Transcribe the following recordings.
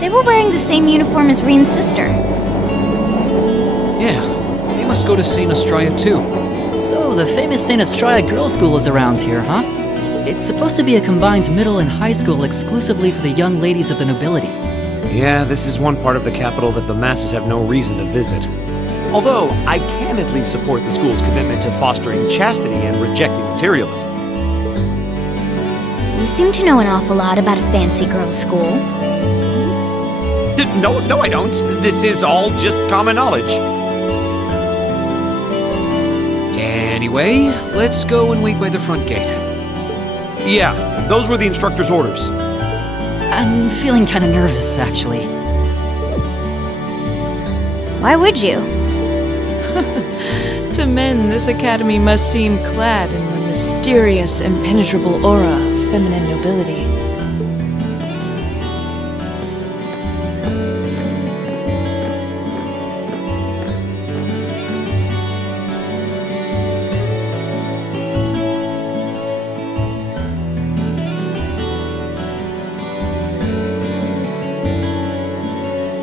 They were wearing the same uniform as Reen's sister. Yeah, they must go to St. Astraea too. So, the famous St. Astraea Girls' School is around here, huh? It's supposed to be a combined middle and high school exclusively for the young ladies of the nobility. Yeah, this is one part of the capital that the masses have no reason to visit. Although, I can at least support the school's commitment to fostering chastity and rejecting materialism. You seem to know an awful lot about a fancy girls' school. No, I don't. This is all just common knowledge. Anyway, let's go and wait by the front gate. Yeah, those were the instructor's orders. I'm feeling kind of nervous, actually. Why would you? To men, this academy must seem clad in the mysterious, impenetrable aura of feminine nobility.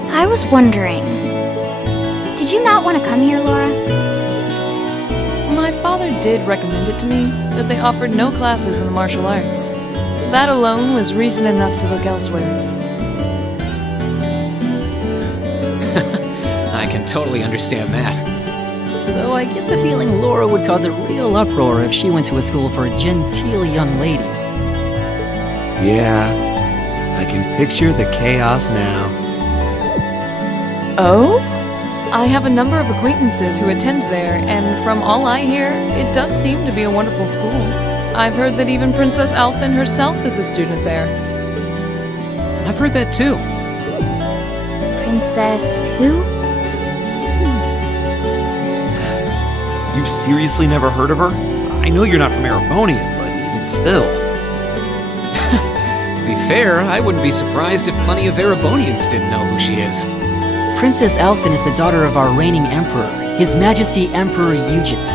I was wondering, did you not want to come here, Laura? My father did recommend it to me, but they offered no classes in the martial arts. That alone was reason enough to look elsewhere. I can totally understand that. Though I get the feeling Laura would cause a real uproar if she went to a school for genteel young ladies. Yeah, I can picture the chaos now. Oh? I have a number of acquaintances who attend there, and from all I hear, it does seem to be a wonderful school. I've heard that even Princess Alphen herself is a student there. I've heard that too. Princess who? You've seriously never heard of her? I know you're not from Erebonia, but even still. To be fair, I wouldn't be surprised if plenty of Erebonians didn't know who she is. Princess Alphen is the daughter of our reigning emperor, His Majesty Emperor Eugent.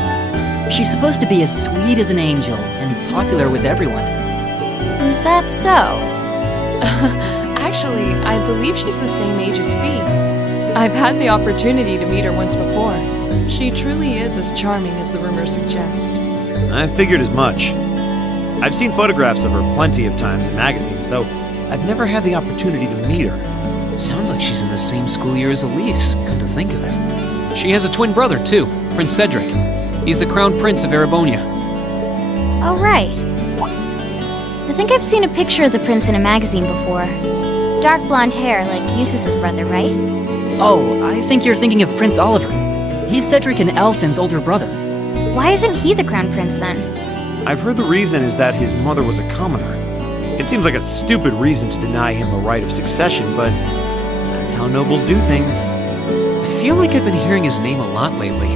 She's supposed to be as sweet as an angel and popular with everyone. Is that so? Actually, I believe she's the same age as Fee. I've had the opportunity to meet her once before. She truly is as charming as the rumors suggest. I figured as much. I've seen photographs of her plenty of times in magazines, though I've never had the opportunity to meet her. Sounds like she's in the same school year as Elise, come to think of it. She has a twin brother, too, Prince Cedric. He's the crown prince of Erebonia. Oh, right. I think I've seen a picture of the prince in a magazine before. Dark blonde hair, like Eustace's brother, right? Oh, I think you're thinking of Prince Oliver. He's Cedric and Alphen's older brother. Why isn't he the crown prince, then? I've heard the reason is that his mother was a commoner. It seems like a stupid reason to deny him the right of succession, but that's how nobles do things. I feel like I've been hearing his name a lot lately.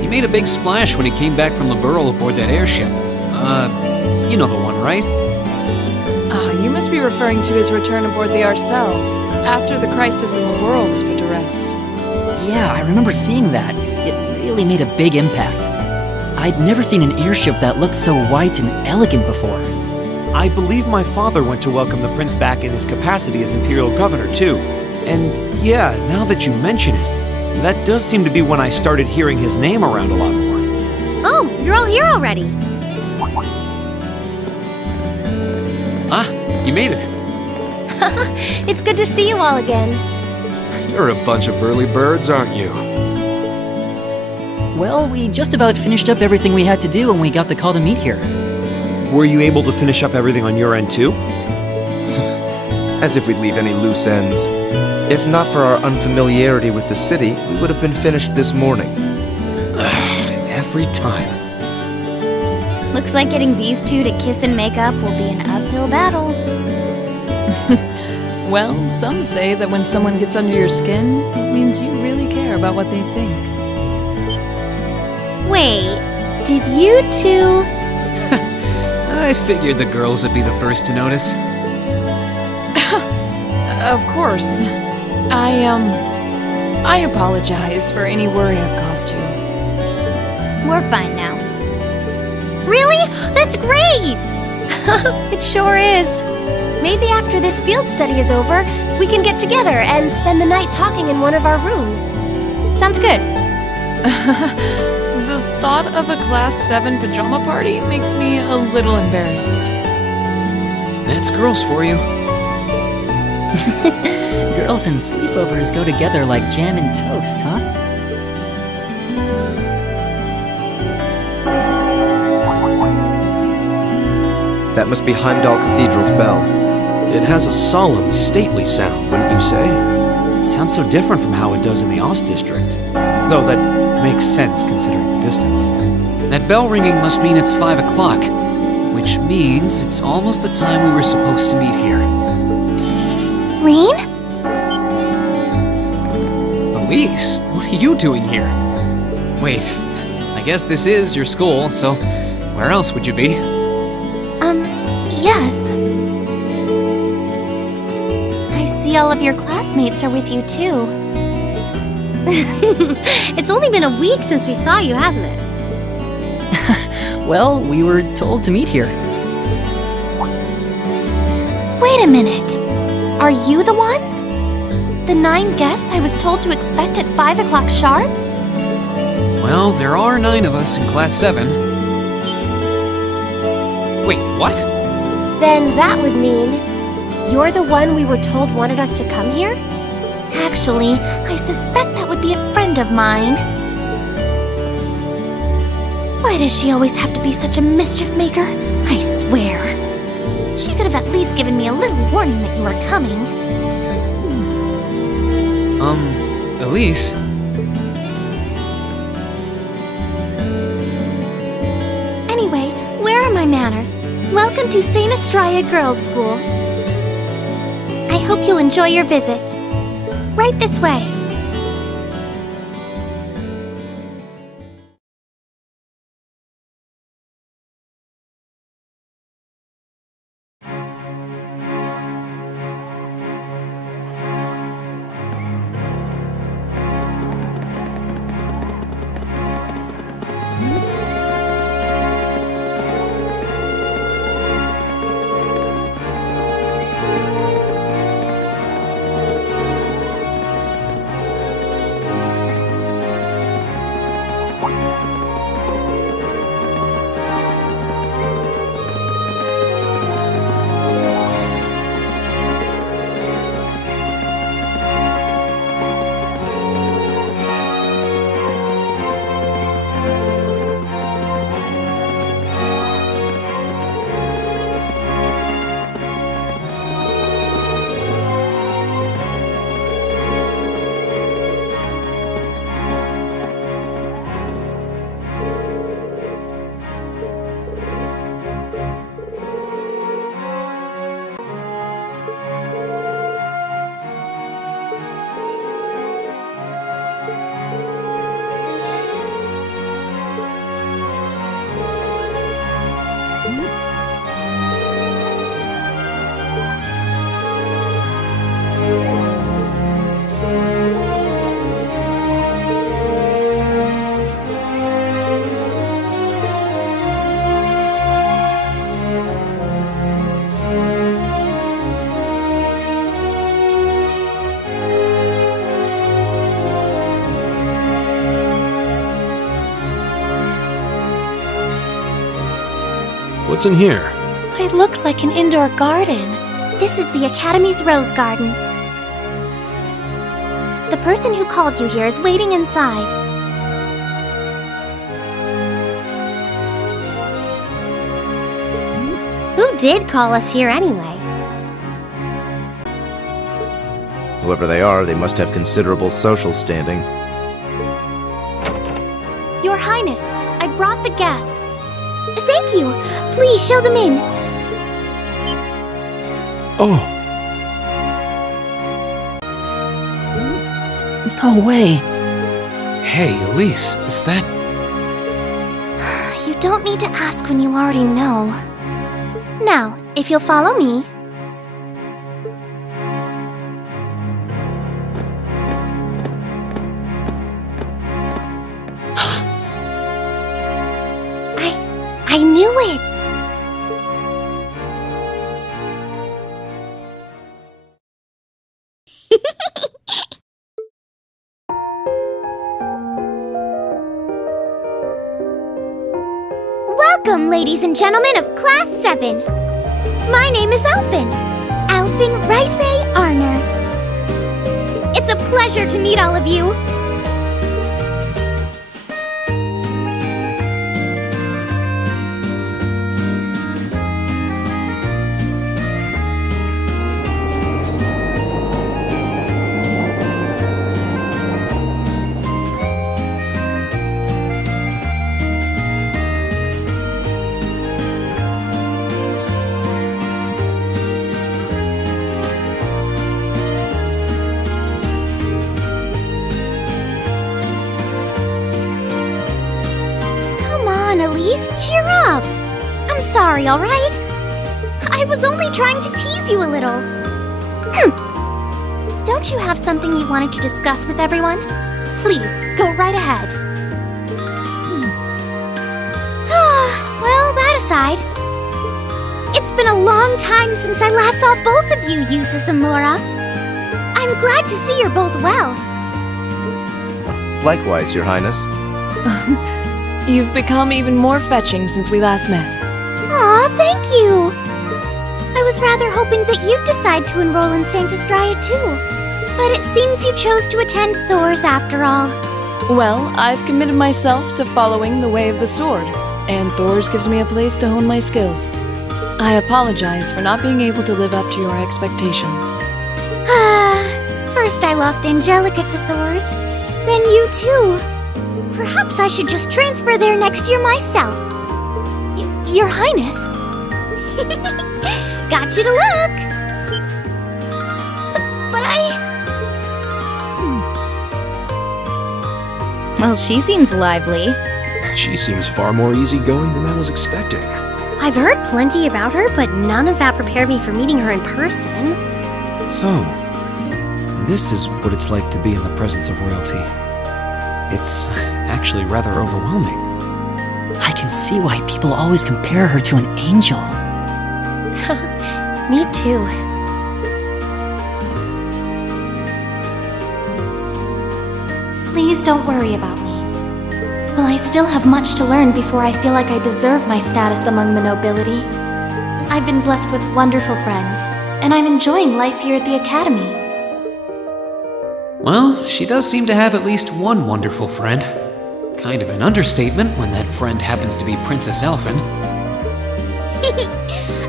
He made a big splash when he came back from Liberl aboard that airship. You know the one, right? You must be referring to his return aboard the Arcel, after the crisis in Liberl was put to rest. Yeah, I remember seeing that. It really made a big impact. I'd never seen an airship that looked so white and elegant before. I believe my father went to welcome the prince back in his capacity as imperial governor, too. And yeah, now that you mention it, that does seem to be when I started hearing his name around a lot more. Oh, you're all here already. Ah, you made it. It's good to see you all again. You're a bunch of early birds, aren't you? Well, we just about finished up everything we had to do when we got the call to meet here. Were you able to finish up everything on your end, too? As if we'd leave any loose ends. If not for our unfamiliarity with the city, we would have been finished this morning. Every time. Looks like getting these two to kiss and make up will be an uphill battle. Well, some say that when someone gets under your skin, it means you really care about what they think. Wait, did you two... I figured the girls would be the first to notice. Of course. I apologize for any worry I've caused you. We're fine now. Really? That's great! It sure is. Maybe after this field study is over, we can get together and spend the night talking in one of our rooms. Sounds good. The thought of a Class 7 pajama party makes me a little embarrassed. That's girls for you. Girls and sleepovers go together like jam and toast, huh? That must be Heimdall Cathedral's bell. It has a solemn, stately sound, wouldn't you say? It sounds so different from how it does in the Ost District. Though that makes sense considering the distance. That bell ringing must mean it's 5 o'clock, which means it's almost the time we were supposed to meet here. Rean? Elise, what are you doing here? Wait, I guess this is your school, so where else would you be? Yes. I see all of your classmates are with you, too. It's only been a week since we saw you, hasn't it? Well, we were told to meet here. Wait a minute. Are you the ones? The 9 guests I was told to expect at 5 o'clock sharp? Well, there are 9 of us in Class 7. Wait, what? Then that would mean you're the one we were told wanted us to come here? Actually, I suspect that would be a friend of mine. Why does she always have to be such a mischief maker? I swear. She could have at least given me a little warning that you were coming. Elise? Anyway, where are my manners? Welcome to St. Estrella Girls' School. I hope you'll enjoy your visit. Right this way. What's in here? It looks like an indoor garden. This is the Academy's Rose Garden. The person who called you here is waiting inside. Who did call us here anyway? Whoever they are, they must have considerable social standing. Your Highness, I brought the guests. Thank you. Please show them in. Oh. No way. Hey, Elise, is that... You don't need to ask when you already know. Now, if you'll follow me. Welcome, ladies and gentlemen of Class 7. My name is Alphin. Alphin Rice Arner. It's a pleasure to meet all of you. Cheer up! I'm sorry, alright? I was only trying to tease you a little. Don't you have something you wanted to discuss with everyone? Please, go right ahead. Well, that aside, it's been a long time since I last saw both of you, Eustace and Laura. I'm glad to see you're both well. Likewise, Your Highness. You've become even more fetching since we last met. Aw, thank you! I was rather hoping that you'd decide to enroll in St. Astraea too. But it seems you chose to attend Thor's after all. Well, I've committed myself to following the way of the sword, and Thor's gives me a place to hone my skills. I apologize for not being able to live up to your expectations. First I lost Angelica to Thor's, then you too. Perhaps I should just transfer there next year myself. Your Highness. Got you to look. But Well, she seems lively. She seems far more easygoing than I was expecting. I've heard plenty about her, but none of that prepared me for meeting her in person. So, this is what it's like to be in the presence of royalty. It's actually rather overwhelming. I can see why people always compare her to an angel. Me too. please don't worry about me. Well, I still have much to learn before I feel like I deserve my status among the nobility. I've been blessed with wonderful friends, and I'm enjoying life here at the Academy. Well, she does seem to have at least one wonderful friend. Kind of an understatement when that friend happens to be Princess Elfin.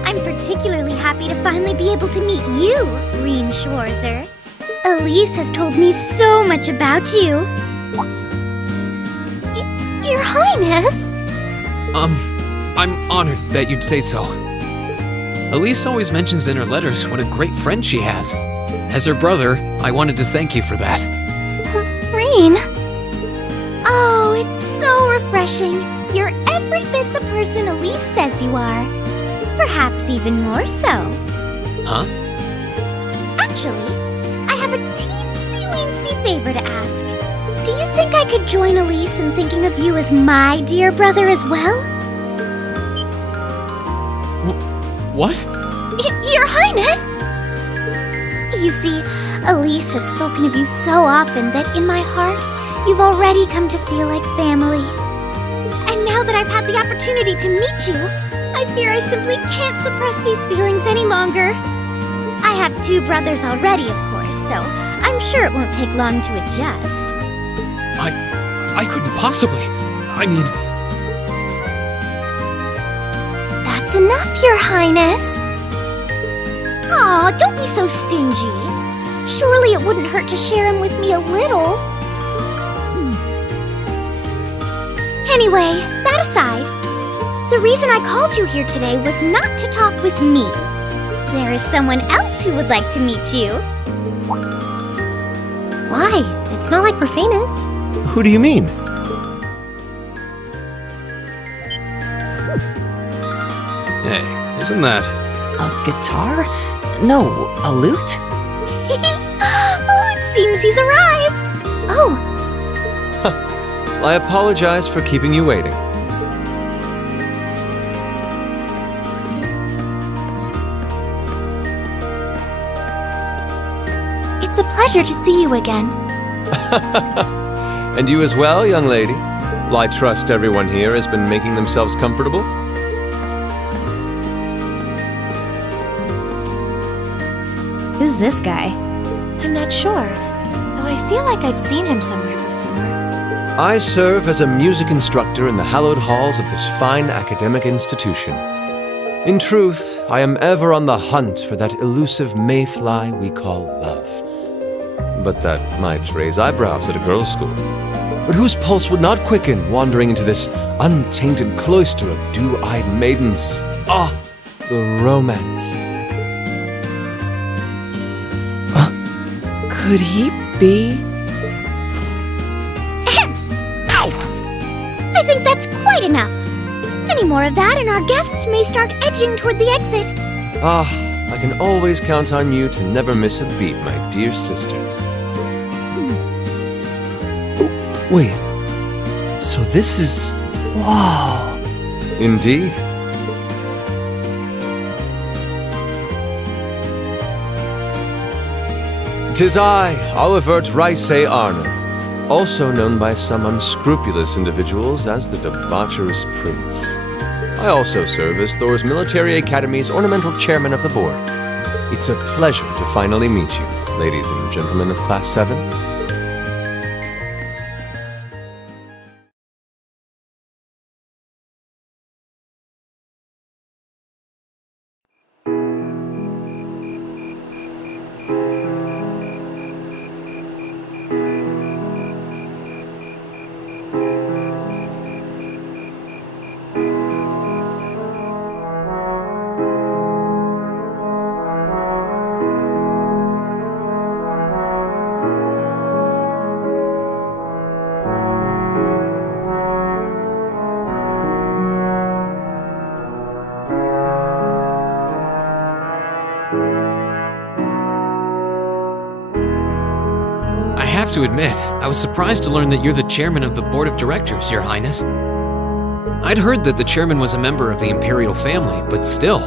I'm particularly happy to finally be able to meet you, Reen Schwarzer. Elise has told me so much about you. Your Highness? I'm honored that you'd say so. Elise always mentions in her letters what a great friend she has. As her brother, I wanted to thank you for that. Reen? Oh, it's so refreshing. You're every bit the person Elise says you are. Perhaps even more so. Huh? Actually, I have a teensy-weensy favor to ask. Do you think I could join Elise in thinking of you as my dear brother as well? What? Your Highness! You see, Elise has spoken of you so often that in my heart, you've already come to feel like family. And now that I've had the opportunity to meet you, I fear I simply can't suppress these feelings any longer. I have 2 brothers already, of course, so I'm sure it won't take long to adjust. I couldn't possibly. I mean... That's enough, Your Highness. Aw, don't be so stingy. Surely it wouldn't hurt to share him with me a little. Anyway, that aside, the reason I called you here today was not to talk with me. There is someone else who would like to meet you. Why? It's not like we're famous. Who do you mean? Hey, isn't that... A guitar? No, a lute? Oh, it seems he's arrived. Oh, Well, I apologize for keeping you waiting. It's a pleasure to see you again. And you as well, young lady. Well, I trust everyone here has been making themselves comfortable. Who's this guy? I'm not sure, though I feel like I've seen him somewhere before. I serve as a music instructor in the hallowed halls of this fine academic institution. In truth, I am ever on the hunt for that elusive mayfly we call love. But that might raise eyebrows at a girls' school. But whose pulse would not quicken wandering into this untainted cloister of dew-eyed maidens? Ah, the romance. Could he be? I think that's quite enough. Any more of that and our guests may start edging toward the exit. Ah, I can always count on you to never miss a beat, my dear sister. Wait, so this is... Wow. Indeed. "'Tis I, Olivert Rice Arner, also known by some unscrupulous individuals as the Debaucherous Prince. I also serve as Thor's Military Academy's ornamental chairman of the board. It's a pleasure to finally meet you, ladies and gentlemen of Class 7. I have to admit, I was surprised to learn that you're the chairman of the board of directors, Your Highness. I'd heard that the chairman was a member of the Imperial family, but still.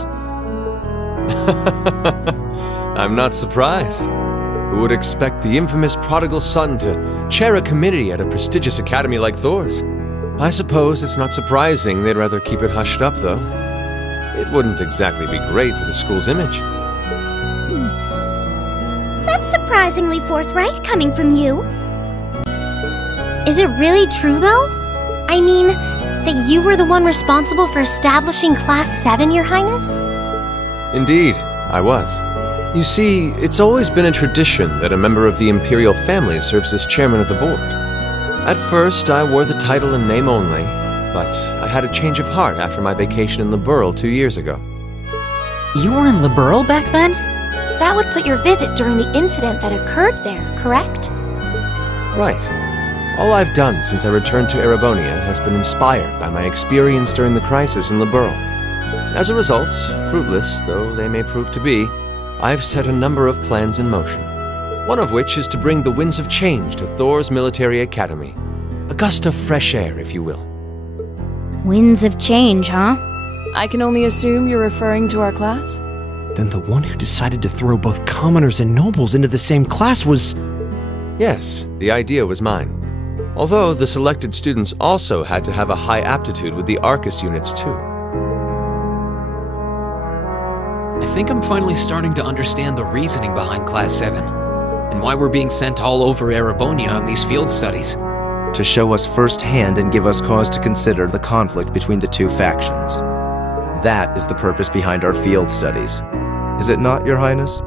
I'm not surprised. Who would expect the infamous prodigal son to chair a committee at a prestigious academy like Thor's? I suppose it's not surprising they'd rather keep it hushed up, though. It wouldn't exactly be great for the school's image. That's surprisingly forthright coming from you. Is it really true, though? I mean, that you were the one responsible for establishing Class 7, Your Highness? Indeed, I was. You see, it's always been a tradition that a member of the Imperial family serves as chairman of the board. At first, I wore the title in name only, but I had a change of heart after my vacation in Liberl 2 years ago. You were in Liberl back then? That would put your visit during the incident that occurred there, correct? Right. All I've done since I returned to Erebonia has been inspired by my experience during the crisis in Liberl. As a result, fruitless though they may prove to be, I've set a number of plans in motion. One of which is to bring the winds of change to Thor's Military Academy. A gust of fresh air, if you will. Winds of change, huh? I can only assume you're referring to our class? Then the one who decided to throw both commoners and nobles into the same class was... Yes, the idea was mine. Although the selected students also had to have a high aptitude with the Arcus units too. I think I'm finally starting to understand the reasoning behind Class 7, and why we're being sent all over Erebonia on these field studies. To show us firsthand and give us cause to consider the conflict between the two factions. That is the purpose behind our field studies. Is it not, Your Highness?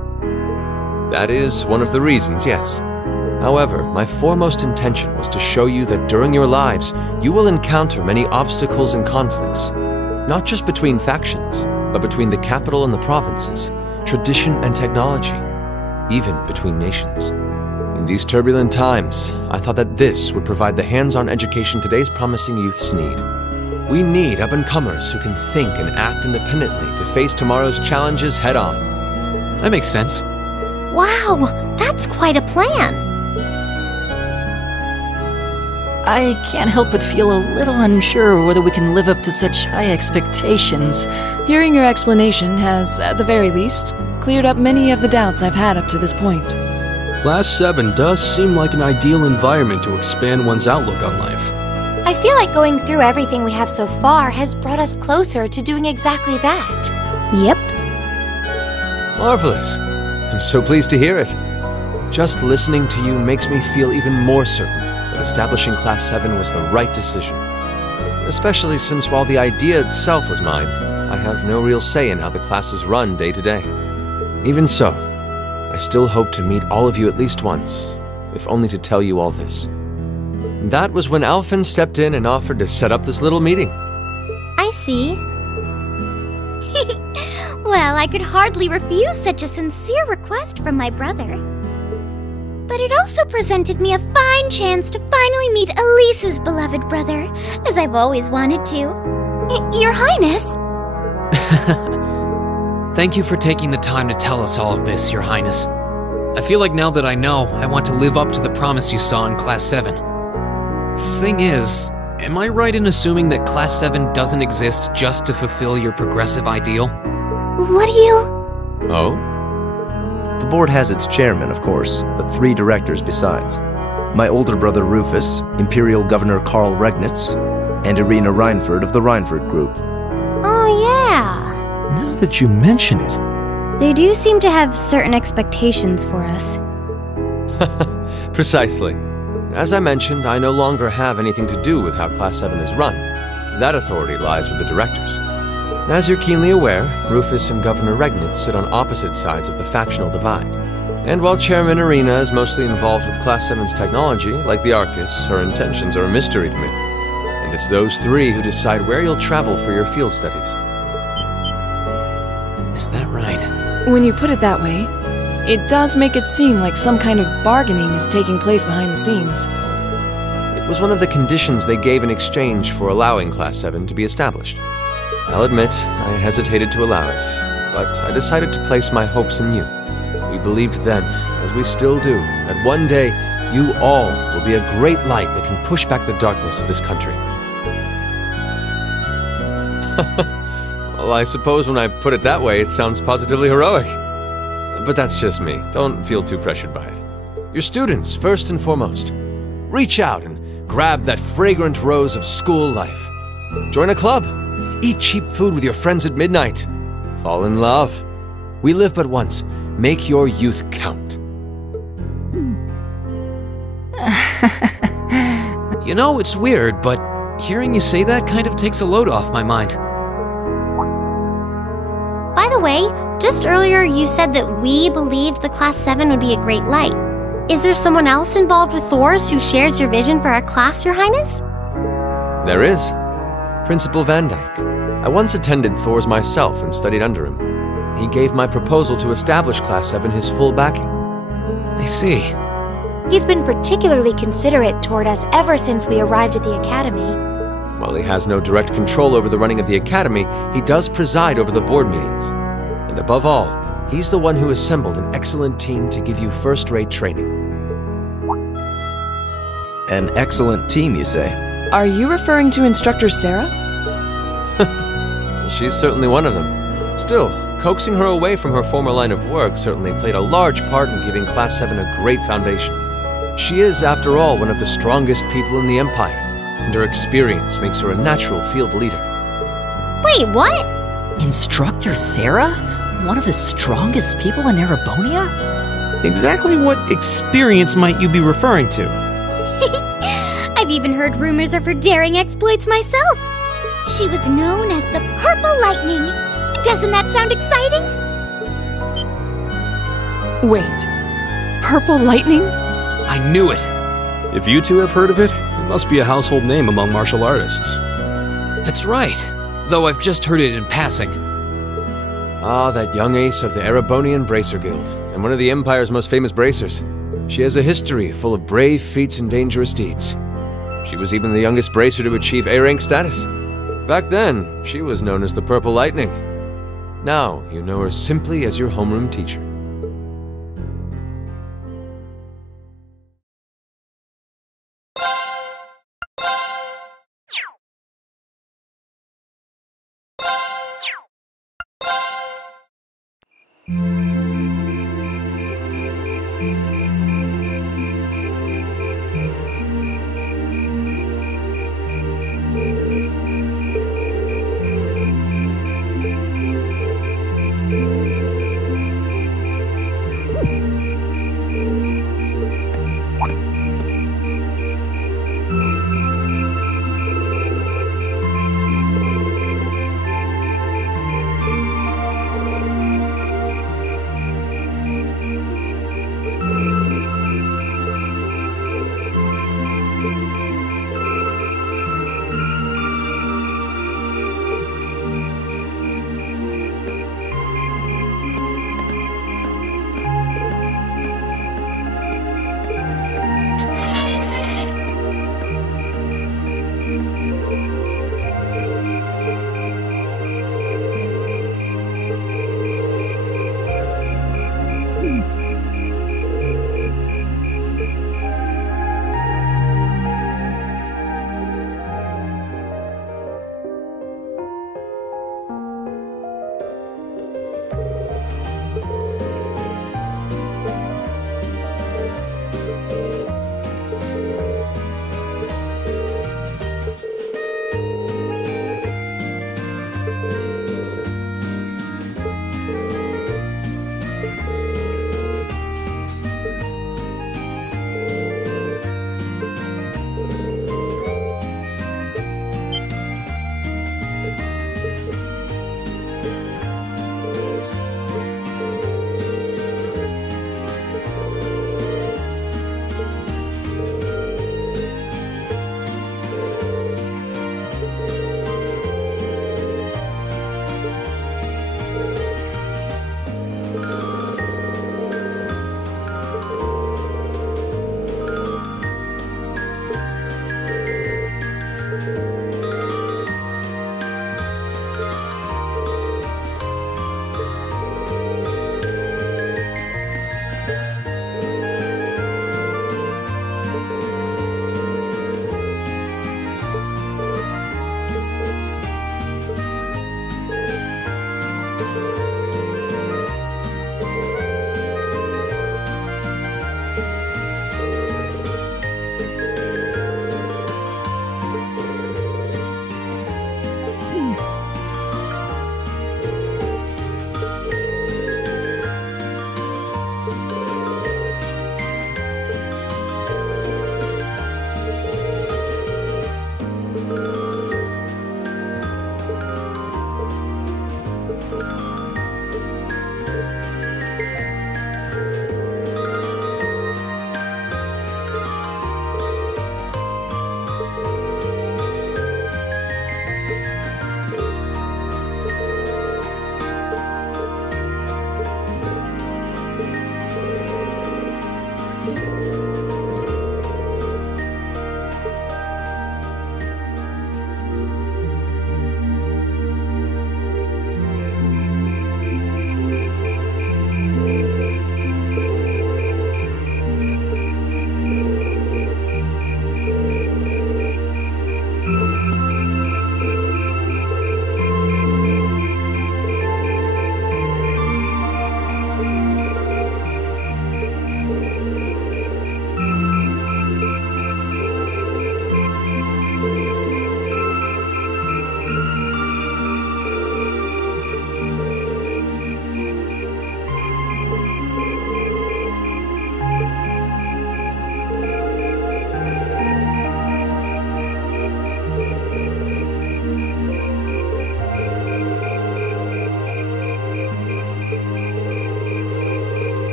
That is one of the reasons, yes. However, my foremost intention was to show you that during your lives, you will encounter many obstacles and conflicts. Not just between factions, but between the capital and the provinces, tradition and technology, even between nations. In these turbulent times, I thought that this would provide the hands-on education today's promising youths need. We need up-and-comers who can think and act independently to face tomorrow's challenges head-on. That makes sense. Wow, that's quite a plan. I can't help but feel a little unsure whether we can live up to such high expectations. Hearing your explanation has, at the very least, cleared up many of the doubts I've had up to this point. Class 7 does seem like an ideal environment to expand one's outlook on life. I feel like going through everything we have so far has brought us closer to doing exactly that. Yep. Marvelous. I'm so pleased to hear it. Just listening to you makes me feel even more certain that establishing Class 7 was the right decision. Especially since while the idea itself was mine, I have no real say in how the classes run day to day. Even so, I still hope to meet all of you at least once, if only to tell you all this. That was when Alphen stepped in and offered to set up this little meeting. I see. Well, I could hardly refuse such a sincere request from my brother. But it also presented me a fine chance to finally meet Elise's beloved brother, as I've always wanted to. Your Highness! Thank you for taking the time to tell us all of this, Your Highness. I feel like now that I know, I want to live up to the promise you saw in Class 7. Thing is, am I right in assuming that Class 7 doesn't exist just to fulfill your progressive ideal? What do you... Oh? The board has its chairman, of course, but 3 directors besides. My older brother Rufus, Imperial Governor Karl Regnitz, and Irina Reinford of the Reinford Group. Oh, yeah. Now that you mention it... They do seem to have certain expectations for us. Precisely. As I mentioned, I no longer have anything to do with how Class 7 is run. That authority lies with the directors. As you're keenly aware, Rufus and Governor Regnitz sit on opposite sides of the factional divide. And while Chairman Irina is mostly involved with Class 7's technology, like the Arcus, her intentions are a mystery to me. And it's those 3 who decide where you'll travel for your field studies. Is that right? When you put it that way, it does make it seem like some kind of bargaining is taking place behind the scenes. It was one of the conditions they gave in exchange for allowing Class 7 to be established. I'll admit, I hesitated to allow it, but I decided to place my hopes in you. We believed then, as we still do, that one day you all will be a great light that can push back the darkness of this country. Well, I suppose when I put it that way, it sounds positively heroic. But that's just me. Don't feel too pressured by it. You're students, first and foremost. Reach out and grab that fragrant rose of school life. Join a club. Eat cheap food with your friends at midnight. Fall in love. We live but once. Make your youth count. You know, it's weird, but hearing you say that kind of takes a load off my mind. By the way, just earlier you said that we believed the Class 7 would be a great light. Is there someone else involved with Thor's who shares your vision for our class, Your Highness? There is. Principal Van Dyke. I once attended Thor's myself and studied under him. He gave my proposal to establish Class 7 his full backing. I see. He's been particularly considerate toward us ever since we arrived at the Academy. While he has no direct control over the running of the Academy, he does preside over the board meetings. And above all, he's the one who assembled an excellent team to give you first-rate training. An excellent team, you say? Are you referring to Instructor Sarah? Well, she's certainly one of them. Still, coaxing her away from her former line of work certainly played a large part in giving Class 7 a great foundation. She is, after all, one of the strongest people in the Empire, and her experience makes her a natural field leader. Wait, what? Instructor Sarah? One of the strongest people in Erebonia? Exactly what experience might you be referring to? I've even heard rumors of her daring exploits myself. She was known as the Purple Lightning. Doesn't that sound exciting? Wait, Purple Lightning? I knew it! If you 2 have heard of it, it must be a household name among martial artists. That's right, though I've just heard it in passing. Ah, that young ace of the Erebonian Bracer Guild, and one of the Empire's most famous bracers. She has a history full of brave feats and dangerous deeds. She was even the youngest bracer to achieve A-rank status. Back then, she was known as the Purple Lightning. Now, you know her simply as your homeroom teacher.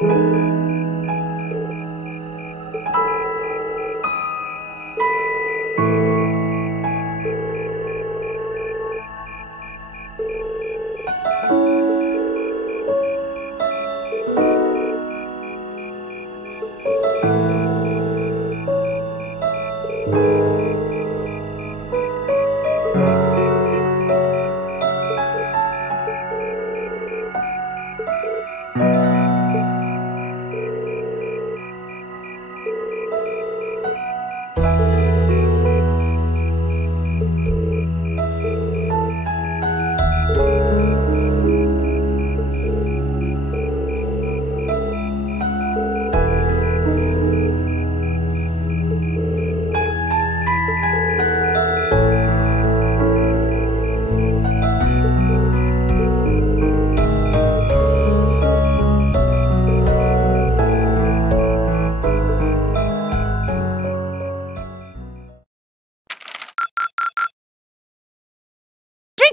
Drinks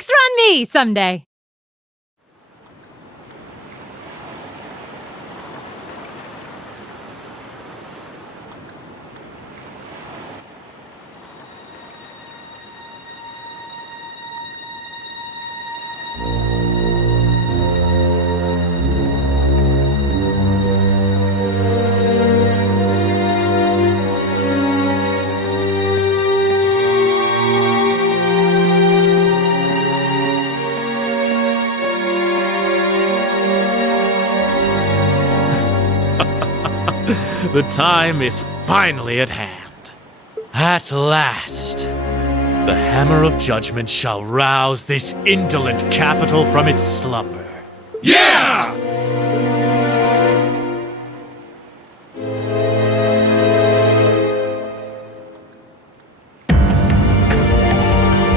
are on me someday. The time is finally at hand. At last, the hammer of judgment shall rouse this indolent capital from its slumber. Yeah!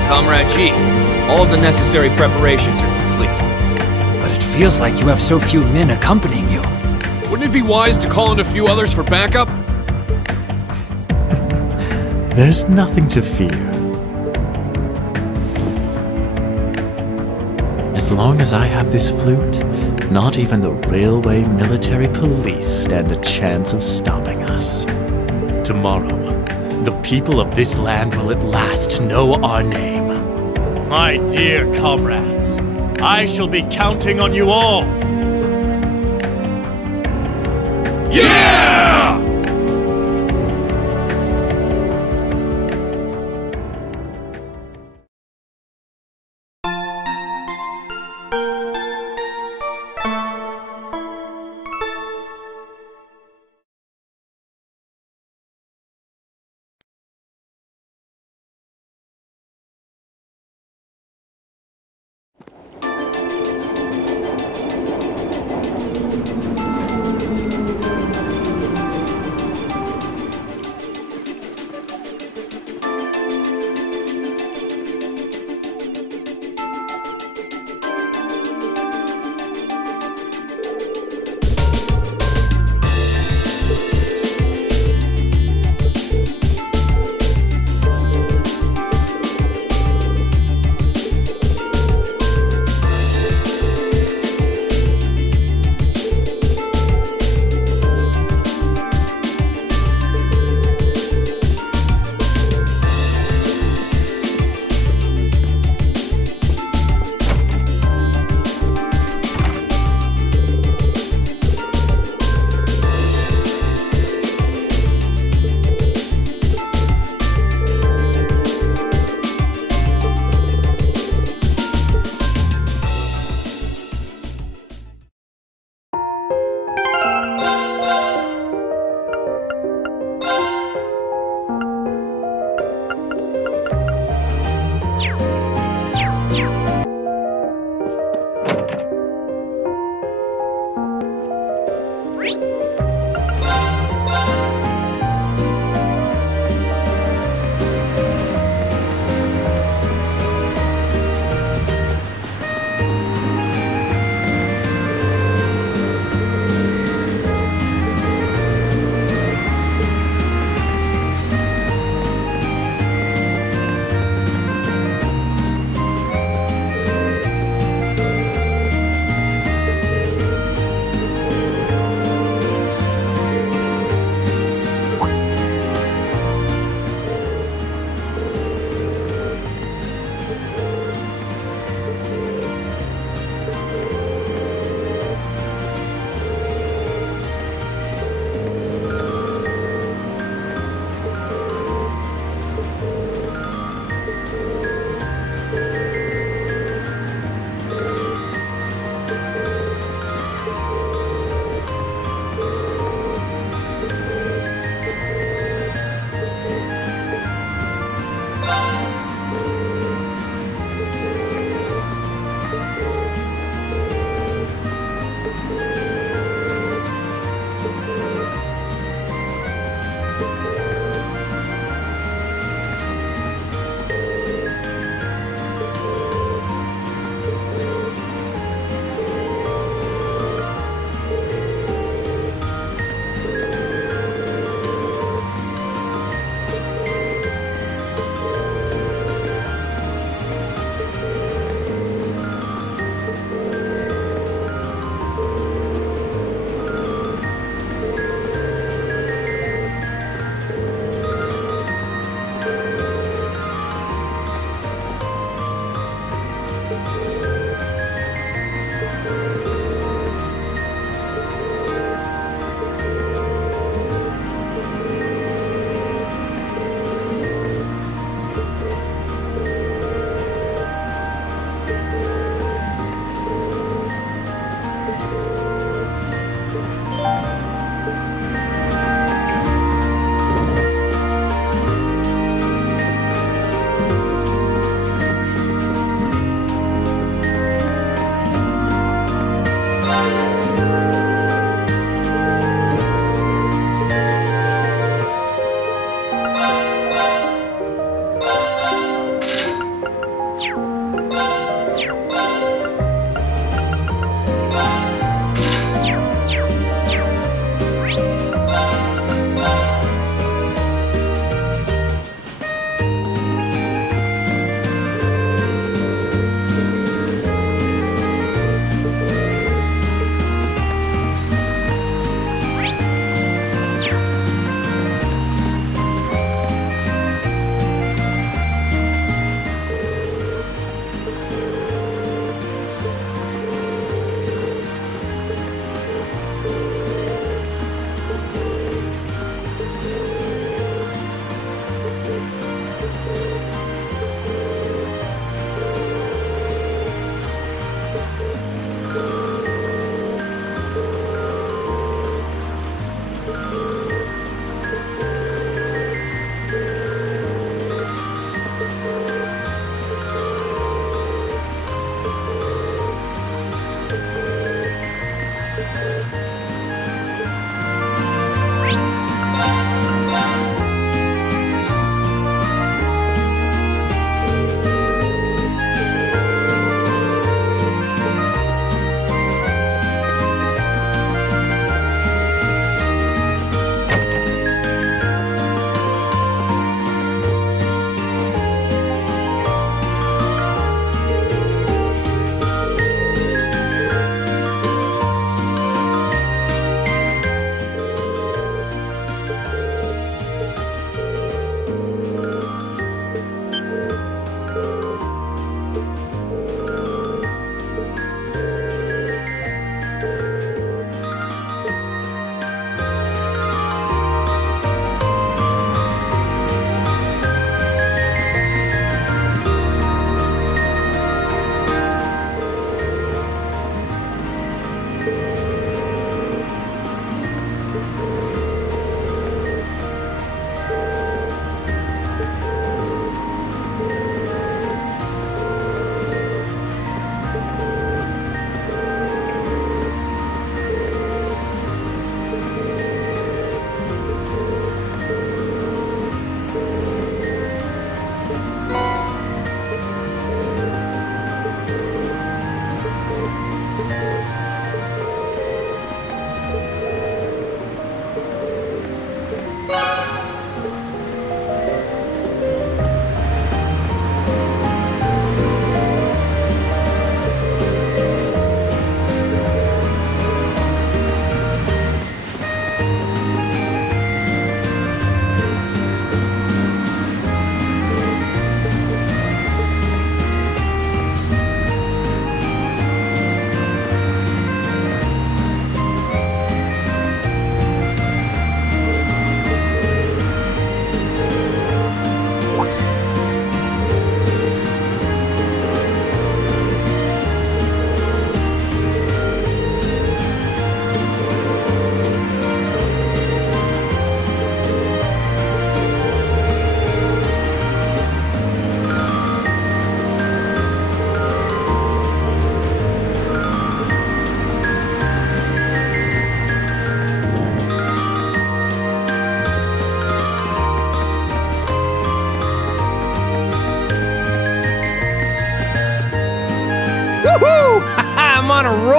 Comrade G, all of the necessary preparations are complete. But it feels like you have so few men accompanying you. Wouldn't it be wise to call in a few others for backup? There's nothing to fear. As long as I have this flute, not even the railway military police stand a chance of stopping us. Tomorrow, the people of this land will at last know our name. My dear comrades, I shall be counting on you all. Yeah!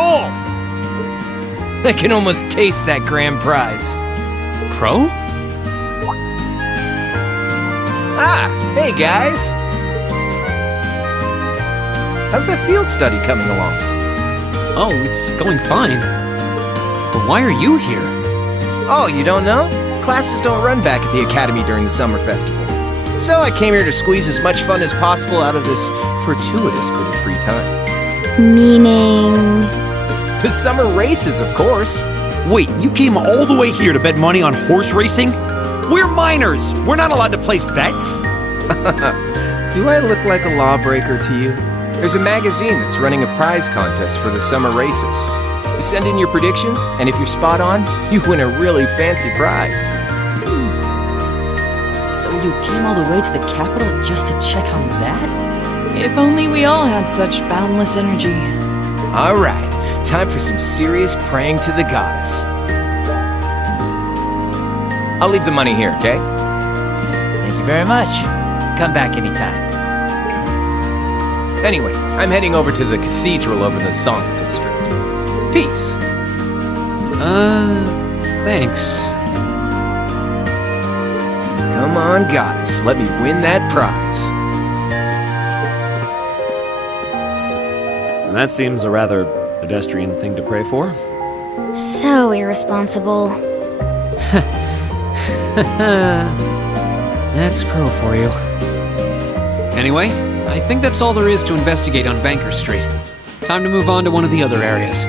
roll! I can almost taste that grand prize. Crow? Ah, hey guys! How's that field study coming along? Oh, it's going fine. But why are you here? Oh, you don't know? Classes don't run back at the Academy during the summer festival. So I came here to squeeze as much fun as possible out of this fortuitous bit of free time. Meaning... The summer races, of course. Wait, you came all the way here to bet money on horse racing? We're minors! We're not allowed to place bets! Do I look like a lawbreaker to you? There's a magazine that's running a prize contest for the summer races. You send in your predictions, and if you're spot on, you win a really fancy prize. So you came all the way to the capital just to check on that? If only we all had such boundless energy. All right, time for some serious praying to the goddess. I'll leave the money here, okay? Thank you very much. Come back anytime. Anyway, I'm heading over to the cathedral over in the Song District. Peace. Thanks. Come on, goddess, let me win that prize. That seems a rather pedestrian thing to pray for. So irresponsible. That's Crow for you. Anyway, I think that's all there is to investigate on Banker Street. Time to move on to one of the other areas.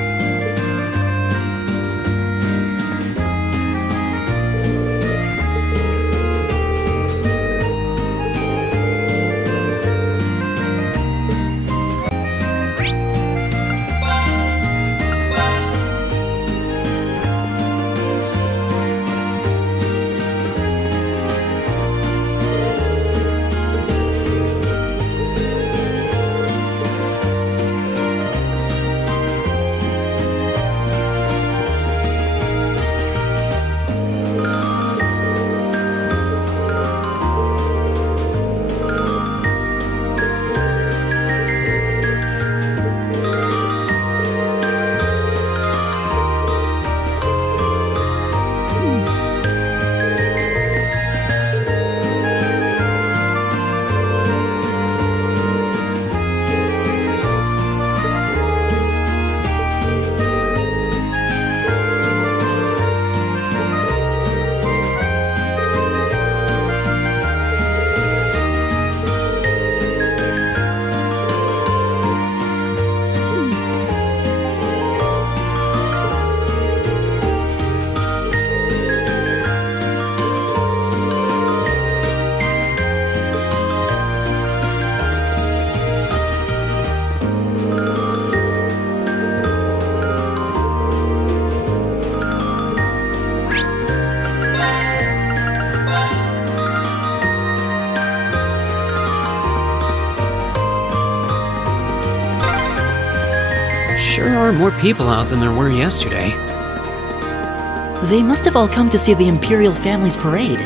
Sure are more people out than there were yesterday. They must have all come to see the Imperial family's parade.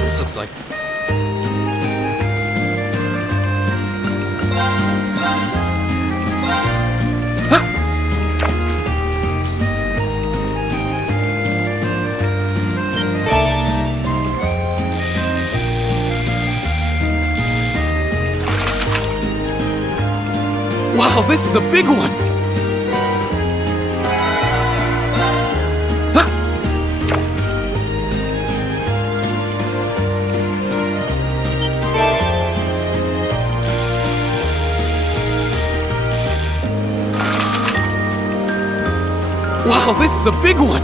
This looks like... Wow, this is a big one! Wow, this is a big one!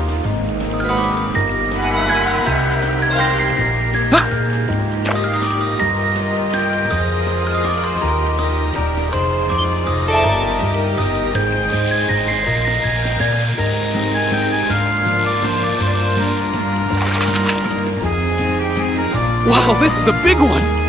Wow, this is a big one!